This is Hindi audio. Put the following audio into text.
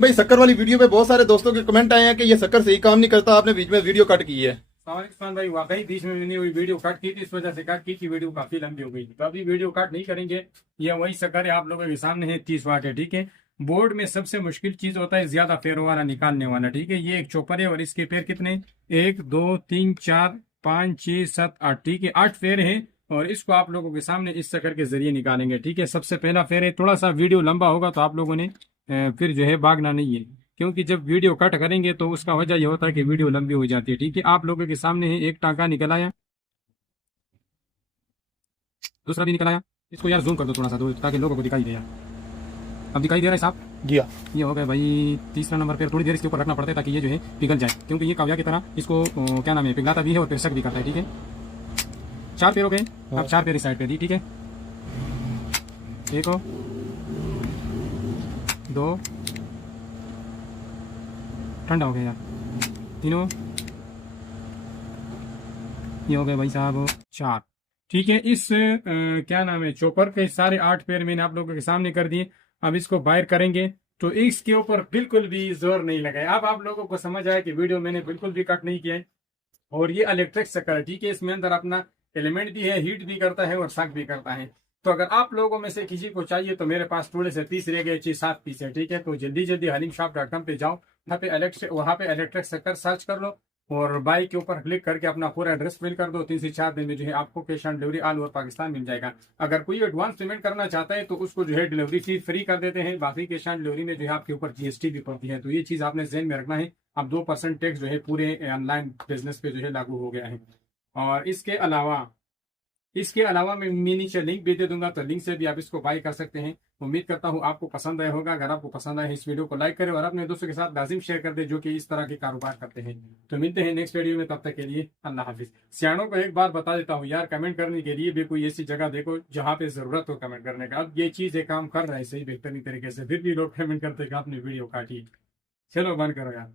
भाई शक्कर वाली वीडियो पे बहुत सारे दोस्तों के कमेंट आए हैं कि ये शक्कर सही काम नहीं करता, आपने बीच में वीडियो कट की है। इरफान भाई वाकई बीच में मैंने हुई वीडियो कट की थी, इस वजह से कट की थी, वीडियो काफी लंबी हो गई थी। तो अभी वीडियो कट नहीं करेंगे। ये वही शक्कर है, आप लोगों के सामने है 30 वाट है। ठीक है, बोर्ड में सबसे मुश्किल चीज होता है ज्यादा पैरों वाला निकालने वाला। ठीक है, ये एक चॉपर है और इसके पैर कितने, 1 2 3 4 5 6 7 8। ठीक है, 8 पैर है और इसको आप लोगों के सामने इस शक्कर के जरिए निकालेंगे। ठीक है, सबसे पहला पैर है, थोड़ा सा वीडियो लंबा होगा तो आप लोगों ने फिर जो है भागना नहीं है, क्योंकि जब वीडियो कट करेंगे तो उसका वजह यह होता है कि वीडियो लंबी हो जाती है। ठीक है, आप लोगों के सामने है, एक टांका निकल आया, दूसरा भी निकल आया। इसको यार जूम कर दो थोड़ा सा, तो ताकि लोगों को दिखाई दे यार। अब दिखाई दे रहा है साहब? जी हाँ। ये हो गया भाई तीसरा नंबर पे। थोड़ी देर इसके ऊपर रखना पड़ता है ताकि ये जो है पिघल जाए, क्योंकि ये काव्या की तरह इसको क्या नाम है, पिघलाता भी है और फिर शक भी करता है। ठीक है, 4 पैर हो गए। अब 4 पैर इस साइड पे दी। ठीक है, 1 2, ठंडा हो गया यार, 3, ये हो गए भाई साहब 4। ठीक है, इस क्या नाम है, चॉपर के सारे 8 पैर मैंने आप लोगों के सामने कर दिए। अब इसको बाहर करेंगे तो इसके ऊपर बिल्कुल भी जोर नहीं लगाए। अब आप लोगों को समझ आया कि वीडियो मैंने बिल्कुल भी कट नहीं किया है। और ये इलेक्ट्रिक शक्कर है। ठीक है, इसमें अंदर अपना एलिमेंट भी है, हीट भी करता है और शक भी करता है। तो अगर आप लोगों में से किसी को चाहिए तो मेरे पास थोड़े से पीस रह गए, 6 7 पीस है। ठीक है, तो जल्दी जल्दी halimshop.com पे जाओ, वहाँ पे इलेक्ट्रिक शक्कर सर्च कर लो और बाई के ऊपर क्लिक करके अपना पूरा एड्रेस फिल कर दो। 3 से 4 दिन में जो है आपको cash on delivery all over Pakistan मिल जाएगा। अगर कोई एडवांस पेमेंट करना चाहता है तो उसको जो है डिलीवरी फी फ्री कर देते हैं, बाकी कैश ऑन डिलीवरी में जो है आपके ऊपर जीएसटी भी पड़ती है। तो ये चीज आपने ध्यान में रखना है। अब 2% टैक्स जो है पूरे ऑनलाइन बिजनेस पे जो है लागू हो गया है। और इसके अलावा मैं नीचे लिंक भी दे दूंगा, तो लिंक से भी आप इसको बाय कर सकते हैं। उम्मीद करता हूं आपको पसंद आया होगा। अगर आपको पसंद आए इस वीडियो को लाइक करें और अपने दोस्तों के साथ लाजिम शेयर कर दे जो कि इस तरह के कारोबार करते हैं। तो मिलते हैं नेक्स्ट वीडियो में, तब तक के लिए अल्लाह हाफिज। सियाणों को एक बात बता देता हूँ यार, कमेंट करने के लिए भी कोई ऐसी जगह देखो जहाँ पे जरूरत हो कमेंट करने का। अब ये चीज एक काम कर रहा है सही बेहतरीन तरीके से, फिर भी लोग कमेंट करते कि आपने वीडियो काटी। चलो बंद करो यार।